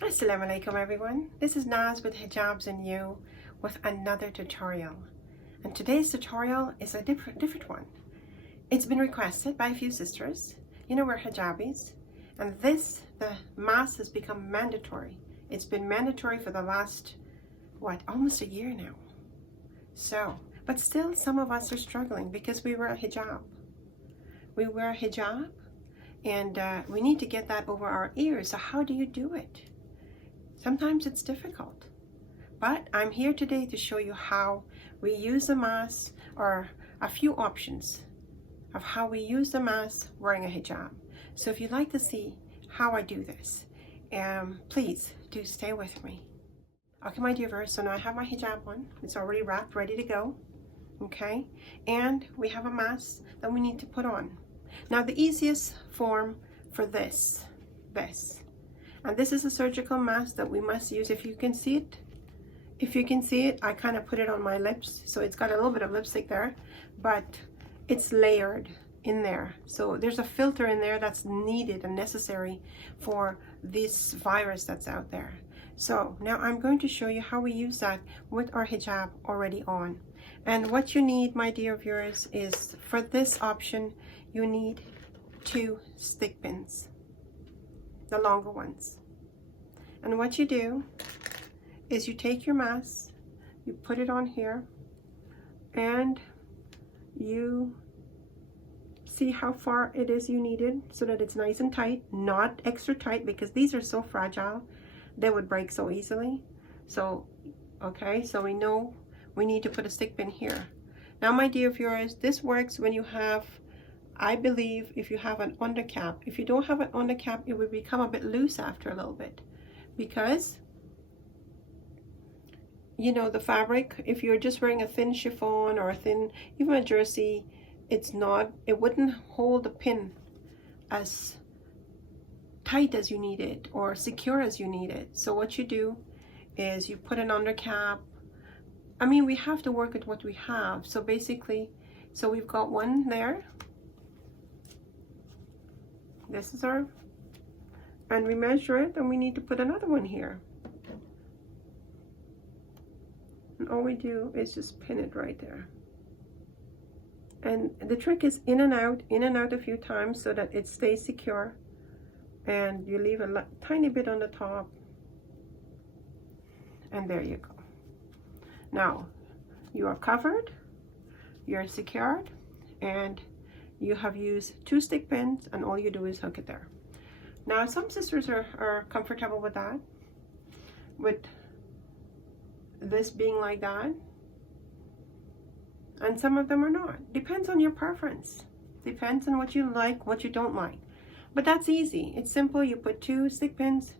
Assalamualaikum everyone. This is Naz with Hijabz&You with another tutorial. And today's tutorial is a different one. It's been requested by a few sisters. You know, we're hijabis. And the mask has become mandatory. It's been mandatory for the last, almost a year now. But still some of us are struggling because we wear a hijab. We wear a hijab and we need to get that over our ears. So how do you do it? Sometimes it's difficult, but I'm here today to show you how we use the mask, or a few options of how we use the mask wearing a hijab. So if you'd like to see how I do this, please do stay with me. Okay, my dear viewers, so now I have my hijab on. It's already wrapped, ready to go. Okay, and we have a mask that we need to put on. Now the easiest form for this. And this is a surgical mask that we must use. If you can see it, I kind of put it on my lips. So it's got a little bit of lipstick there, but it's layered in there. So there's a filter in there that's needed and necessary for this virus that's out there. So now I'm going to show you how we use that with our hijab already on. And what you need, my dear viewers, is for this option, you need 2 stick pins. The longer ones. And what you do is you take your mask, you put it on here, and you see how far it is you need it so that it's nice and tight, not extra tight, because these are so fragile, they would break so easily. So, okay, so we know we need to put a stick pin here. Now, my dear viewers, this works when you have, I believe, if you have an undercap. If you don't have an undercap, it will become a bit loose after a little bit, because you know the fabric, if you're just wearing a thin chiffon or a thin, even a jersey, it wouldn't hold the pin as tight as you need it or secure as you need it. So what you do is you put an undercap. I mean, we have to work with what we have. So basically, so we've got one there. This is our, and we measure it, and we need to put another one here. And all we do is just pin it right there. And the trick is in and out a few times so that it stays secure. And you leave a tiny bit on the top. And there you go. Now, you are covered, you're secured, and you have used 2 stick pins, and all you do is hook it there. Now, some sisters are comfortable with that, with this being like that, and some of them are not. Depends on your preference. Depends on what you like, what you don't like. But that's easy. It's simple. You put 2 stick pins,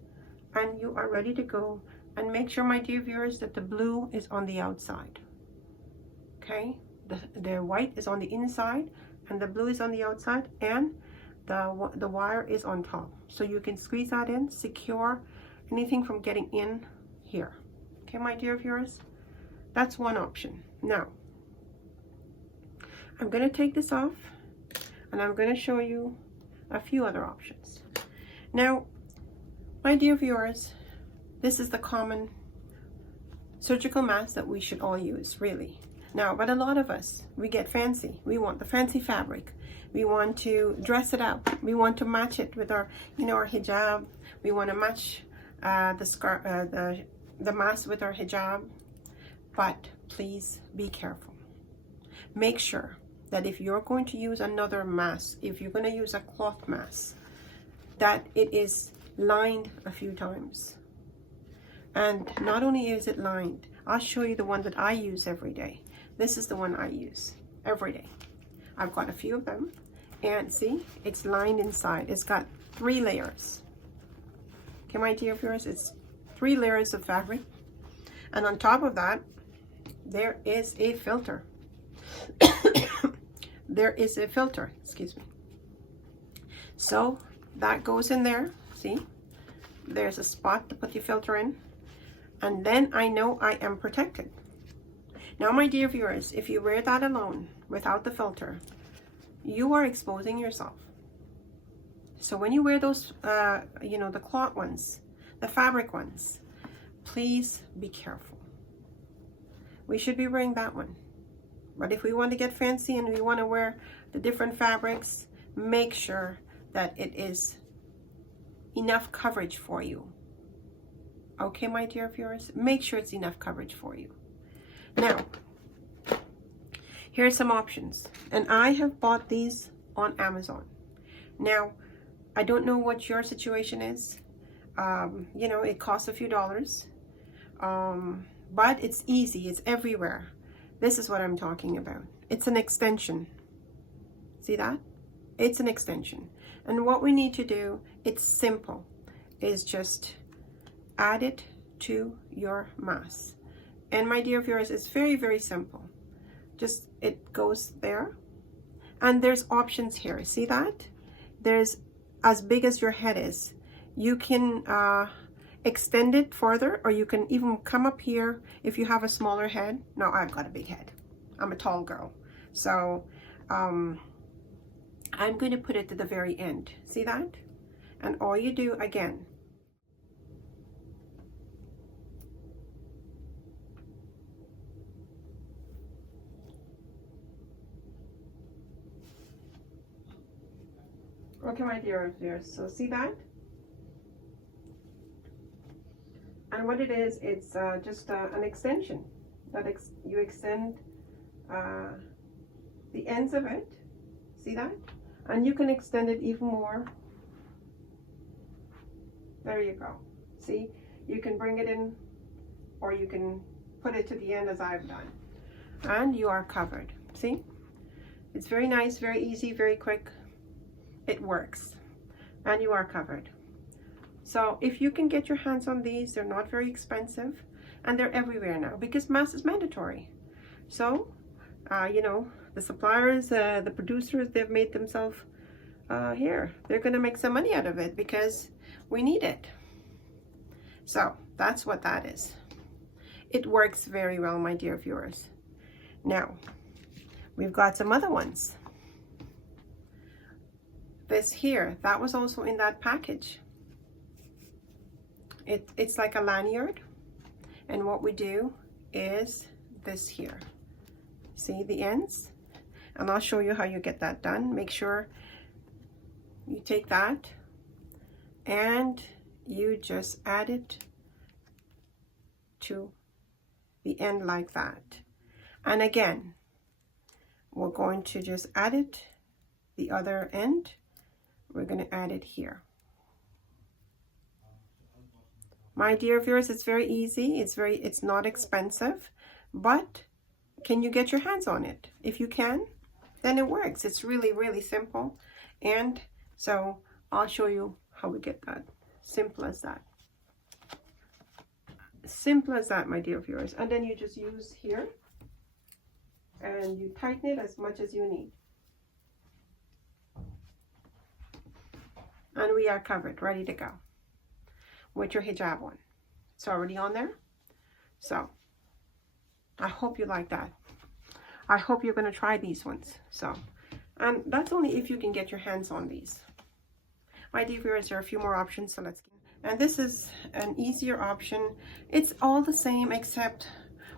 and you are ready to go. And make sure, my dear viewers, that the blue is on the outside. Okay? The white is on the inside, and the blue is on the outside, and the wire is on top. So you can squeeze that in, secure anything from getting in here. Okay, my dear viewers? That's one option. Now, I'm going to take this off, and I'm going to show you a few other options. Now, my dear viewers, this is the common surgical mask that we should all use, really. Now, but a lot of us, we get fancy. We want the fancy fabric. We want to dress it up. We want to match it with our, our hijab. We want to match the mask with our hijab. But please be careful. Make sure that if you're going to use another mask, if you're going to use a cloth mask, that it is lined a few times. And not only is it lined, I'll show you the one that I use every day. This is the one I use every day. I've got a few of them, and see, it's lined inside. It's got 3 layers. Okay, my dear viewers, it's 3 layers of fabric. And on top of that, there is a filter. There is a filter, excuse me. So that goes in there, see? There's a spot to put the filter in. And then I know I am protected. Now, my dear viewers, if you wear that alone, without the filter, you are exposing yourself. So when you wear those, the cloth ones the fabric ones, please be careful. We should be wearing that one. But if we want to get fancy and we want to wear the different fabrics, make sure that it is enough coverage for you. Okay, my dear viewers, make sure it's enough coverage for you. Now, here's some options. And I have bought these on Amazon. Now, I don't know what your situation is. You know, it costs a few dollars. But it's easy, it's everywhere. This is what I'm talking about. It's an extension. See that? It's an extension. And what we need to do, it's simple, is just add it to your mass. And my dear viewers, it's very, very simple. Just, it goes there. And there's options here. See that? There's as big as your head is. You can extend it further, or you can even come up here if you have a smaller head. No, I've got a big head. I'm a tall girl. So I'm going to put it to the very end. See that? And all you do, again, okay, my dear viewers, so see that? And what it is, it's just an extension that you extend the ends of it. See that? And you can extend it even more. There you go. See? You can bring it in, or you can put it to the end as I've done. And you are covered. See? It's very nice, very easy, very quick. It works. And you are covered. So if you can get your hands on these, they're not very expensive, and they're everywhere now because mass is mandatory. So, you know, the suppliers, the producers, they've made themselves here. They're going to make some money out of it because we need it. So that's what that is. It works very well, my dear viewers. Now, we've got some other ones. This here, that was also in that package. It's like a lanyard, and what we do is this here. See the ends? And I'll show you how you get that done. Make sure you take that and you just add it to the end like that. And again, we're going to just add it the other end. We're going to add it here. My dear viewers, it's very easy. It's not expensive, but can you get your hands on it? If you can, then it works. It's really, really simple. And so I'll show you how we get that. Simple as that. Simple as that, my dear viewers. And then you just use here and you tighten it as much as you need. And we are covered, ready to go with your hijab one. It's already on there. So I hope you like that. I hope you're going to try these ones. So, and that's only if you can get your hands on these. My dear viewers, there are a few more options, so let's get. And this is an easier option. It's all the same except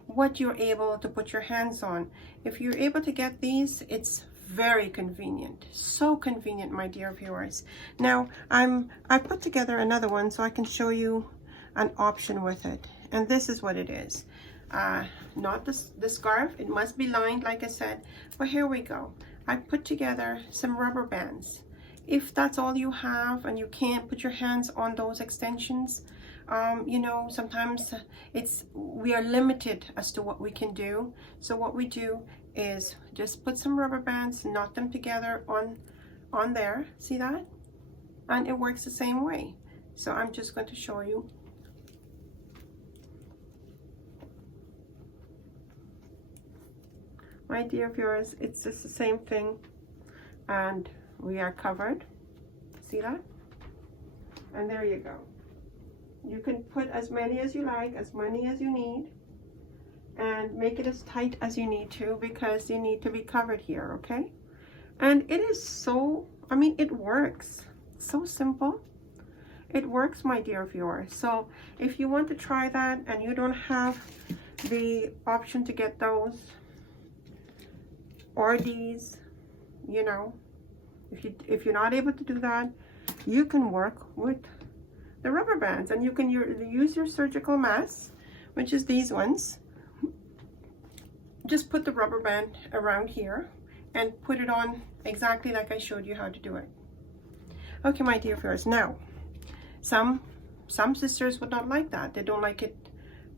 what you're able to put your hands on. If you're able to get these, it's very convenient. So convenient, my dear viewers. Now I put together another one so I can show you an option with it. And this is what it is. Not the scarf. It must be lined, like I said. But here we go. I put together some rubber bands. If that's all you have and you can't put your hands on those extensions, you know, sometimes we are limited as to what we can do. So what we do is just put some rubber bands, knot them together on there. See that? And it works the same way. So I'm just going to show you. My dear viewers, it's just the same thing, and we are covered. See that? And there you go. You can put as many as you like, as many as you need, and make it as tight as you need to, because you need to be covered here, okay? And it is so, I mean, it works. So simple. it works, my dear viewers. So if you want to try that and you don't have the option to get those or these, you know, if you're not able to do that, you can work with the rubber bands, and you can use your surgical masks, which is these ones. Just put the rubber band around here and put it on exactly like I showed you how to do it. Okay, my dear viewers, now some sisters would not like that. They don't like it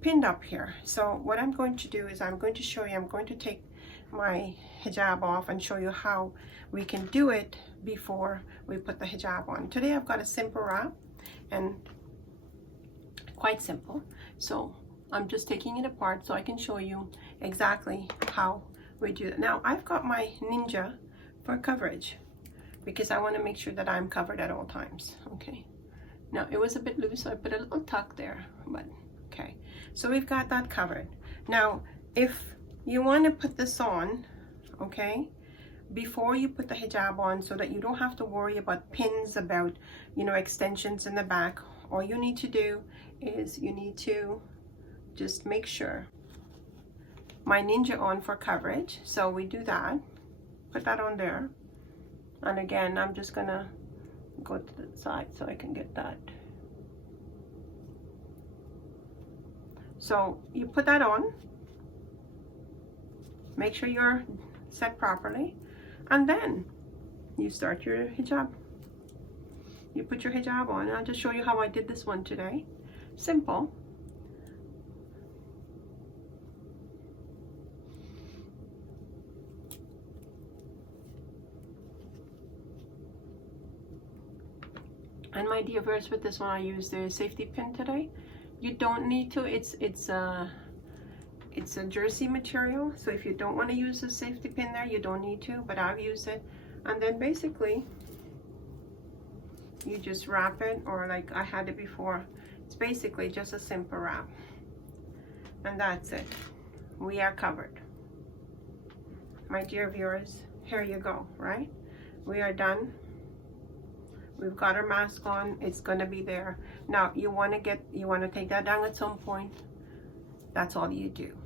pinned up here. So what I'm going to do is I'm going to show you, I'm going to take my hijab off and show you how we can do it before we put the hijab on. Today I've got a simple wrap, and quite simple. So I'm just taking it apart so I can show you exactly how we do it. Now I've got my Ninja for coverage because I want to make sure that I'm covered at all times. Okay, now it was a bit loose, so I put a little tuck there, but okay, so we've got that covered. Now if you want to put this on, okay, before you put the hijab on, so that you don't have to worry about pins, about, you know, extensions in the back, all you need to do is you need to just make sure my Ninja on for coverage. So we do that, put that on there, and again I'm just gonna go to the side so I can get that. So you put that on, make sure you're set properly, and then you start your hijab. You put your hijab on, and I'll just show you how I did this one today. Simple. And my dear viewers, with this one I used the safety pin today. You don't need to, it's a jersey material, so if you don't want to use a safety pin there, you don't need to, but I've used it. And then basically you just wrap it, or like I had it before. It's basically just a simple wrap, and that's it. We are covered, my dear viewers. Here you go. Right, we are done. We've got our mask on. It's gonna be there. Now you want to take that down at some point. That's all you do.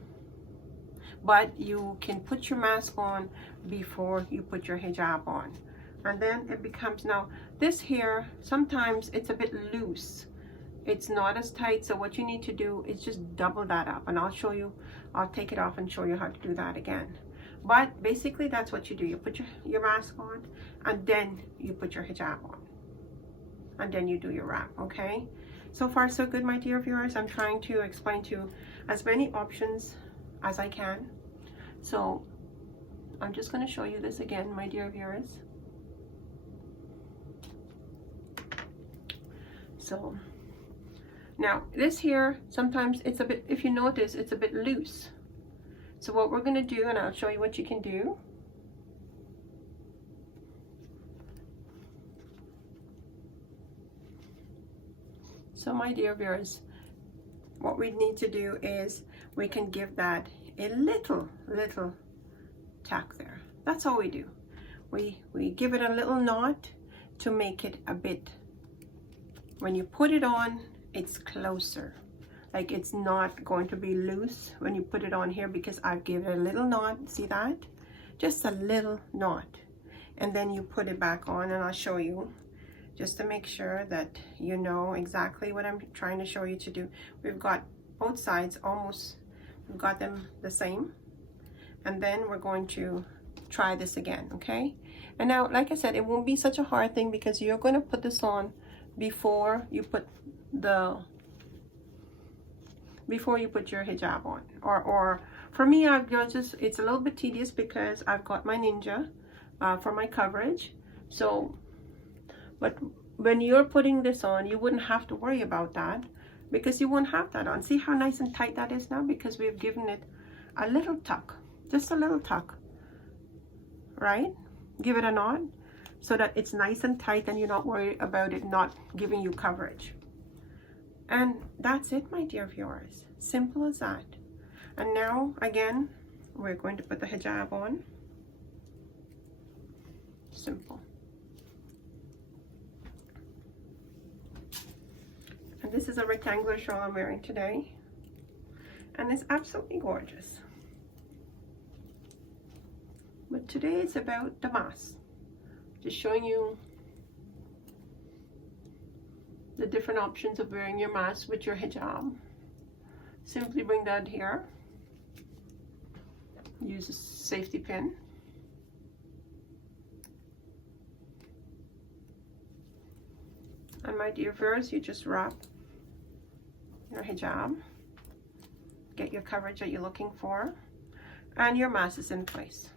But you can put your mask on before you put your hijab on. And then it becomes, now this here, sometimes it's a bit loose. It's not as tight. So what you need to do is just double that up. And I'll show you, I'll take it off and show you how to do that again. But basically that's what you do. You put your mask on, and then you put your hijab on. And then you do your wrap, okay? So far so good, my dear viewers. I'm trying to explain to you as many options as I can. So I'm just going to show you this again, my dear viewers. So now this here, sometimes it's a bit, if you notice, it's a bit loose. So what we're going to do, and I'll show you what you can do. So my dear viewers, what we need to do is we can give that a little tack there. That's all we do. We give it a little knot to make it a bit, when you put it on, it's closer. Like it's not going to be loose when you put it on here, because I've given it a little knot. See that? Just a little knot. And then you put it back on, and I'll show you, just to make sure that you know exactly what I'm trying to show you to do. We've got both sides almost, we've got them the same. And then we're going to try this again, okay? And now, like I said, it won't be such a hard thing, because you're going to put this on before you put your hijab on. Or for me, it's a little bit tedious because I've got my Ninja for my coverage. So, but when you're putting this on, you wouldn't have to worry about that, because you won't have that on. See how nice and tight that is now, because we've given it a little tuck, just a little tuck, right? Give it a knot so that it's nice and tight, and you're not worried about it not giving you coverage. And that's it, my dear viewers. Simple as that. And now, again, we're going to put the hijab on. Simple. this is a rectangular shawl I'm wearing today, and it's absolutely gorgeous. But today it's about the mask, just showing you the different options of wearing your mask with your hijab. Simply bring that here, use a safety pin, and my dear viewers, you just wrap your hijab, get your coverage that you're looking for, and your mask is in place.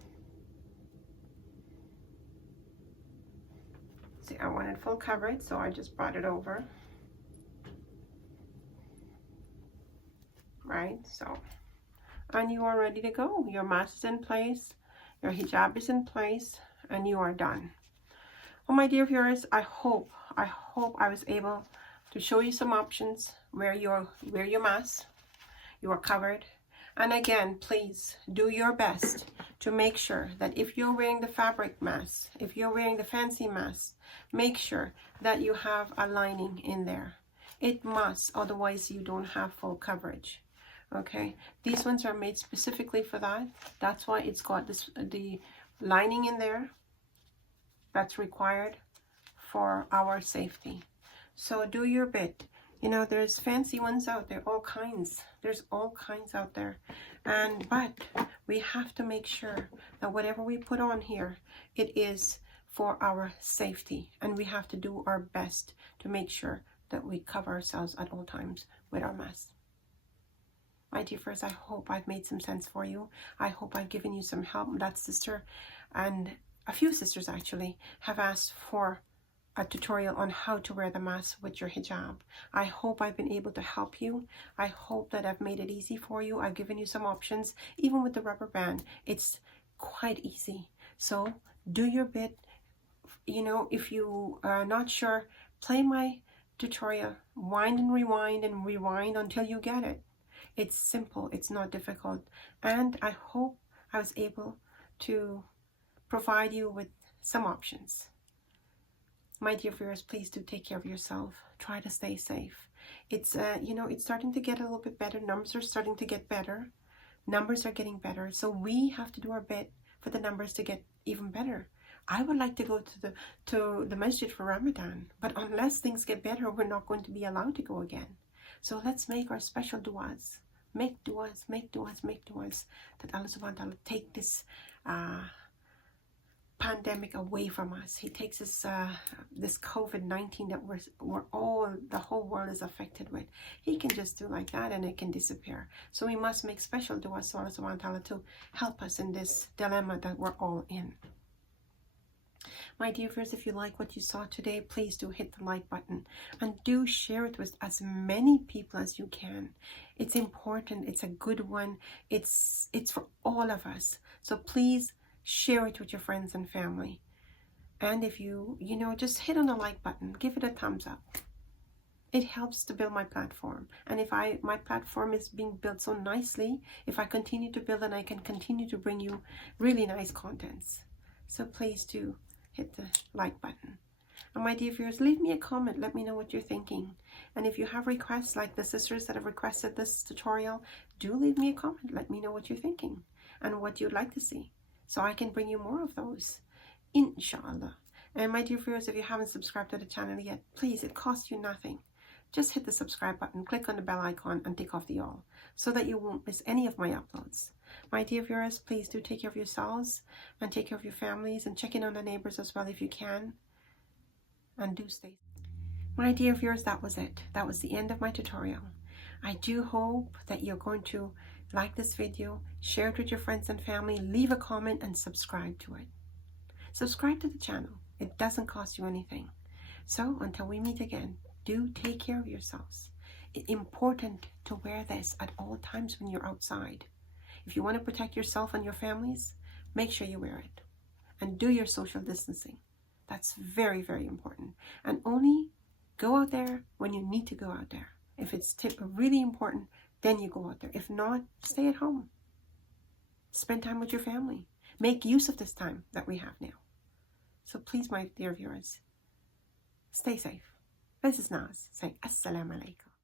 See, I wanted full coverage, so I just brought it over. Right, so, and you are ready to go. Your mask is in place, your hijab is in place, and you are done. Well, my dear viewers, I hope I was able to show you some options where you wear your mask, you are covered. And again, please do your best to make sure that if you're wearing the fabric mask, if you're wearing the fancy mask, make sure that you have a lining in there. It must, otherwise you don't have full coverage. Okay, these ones are made specifically for that. That's why it's got this, the lining in there that's required for our safety. So do your bit. You know, there's fancy ones out there, all kinds. There's all kinds out there. But we have to make sure that whatever we put on here, it is for our safety. And we have to do our best to make sure that we cover ourselves at all times with our mask. My dear friends, I hope I've made some sense for you. I hope I've given you some help. That sister and a few sisters actually have asked for a tutorial on how to wear the mask with your hijab. I hope I've been able to help you. I hope that I've made it easy for you. I've given you some options. Even with the rubber band, it's quite easy. So do your bit. You know, if you are not sure, play my tutorial. Wind and rewind until you get it. It's simple, it's not difficult. And I hope I was able to provide you with some options. My dear viewers, please do take care of yourself. Try to stay safe. It's, you know, it's starting to get a little bit better. Numbers are starting to get better. Numbers are getting better. So we have to do our bit for the numbers to get even better. I would like to go to the masjid for Ramadan, but unless things get better, we're not going to be allowed to go again. So let's make our special du'as. Make du'as, make du'as, make du'as that Allah subhanahu wa ta'ala take this pandemic away from us. He takes this COVID-19 that the whole world is affected with. He can just do like that and it can disappear. So we must make special du'as to Allah subhanahu wa ta'ala to help us in this dilemma that we're all in. My dear viewers, if you like what you saw today, please do hit the like button and do share it with as many people as you can. It's important. It's a good one. It's for all of us. So please share it with your friends and family. And if you know, just hit on the like button, give it a thumbs up. It helps to build my platform. And if my platform is being built so nicely, if I continue to build, and I can continue to bring you really nice contents. So please do hit the like button. And my dear viewers, leave me a comment. Let me know what you're thinking. And if you have requests like the sisters that have requested this tutorial, do leave me a comment. Let me know what you're thinking and what you'd like to see, so I can bring you more of those, inshallah. And my dear viewers, if you haven't subscribed to the channel yet, please, it costs you nothing. Just hit the subscribe button, click on the bell icon, and tick off the all, so that you won't miss any of my uploads. My dear viewers, please do take care of yourselves and take care of your families, and check in on the neighbors as well if you can. And do stay. My dear viewers, that was it. That was the end of my tutorial. I do hope that you're going to like this video, share it with your friends and family, leave a comment, and subscribe to it. Subscribe to the channel. It doesn't cost you anything. So until we meet again, do take care of yourselves. It's important to wear this at all times when you're outside. If you want to protect yourself and your families, make sure you wear it. And do your social distancing. That's very, very important. And only go out there when you need to go out there. If it's really important, then you go out there. If not, stay at home. Spend time with your family. Make use of this time that we have now. So please, my dear viewers, stay safe. This is Naz saying Assalamu alaikum.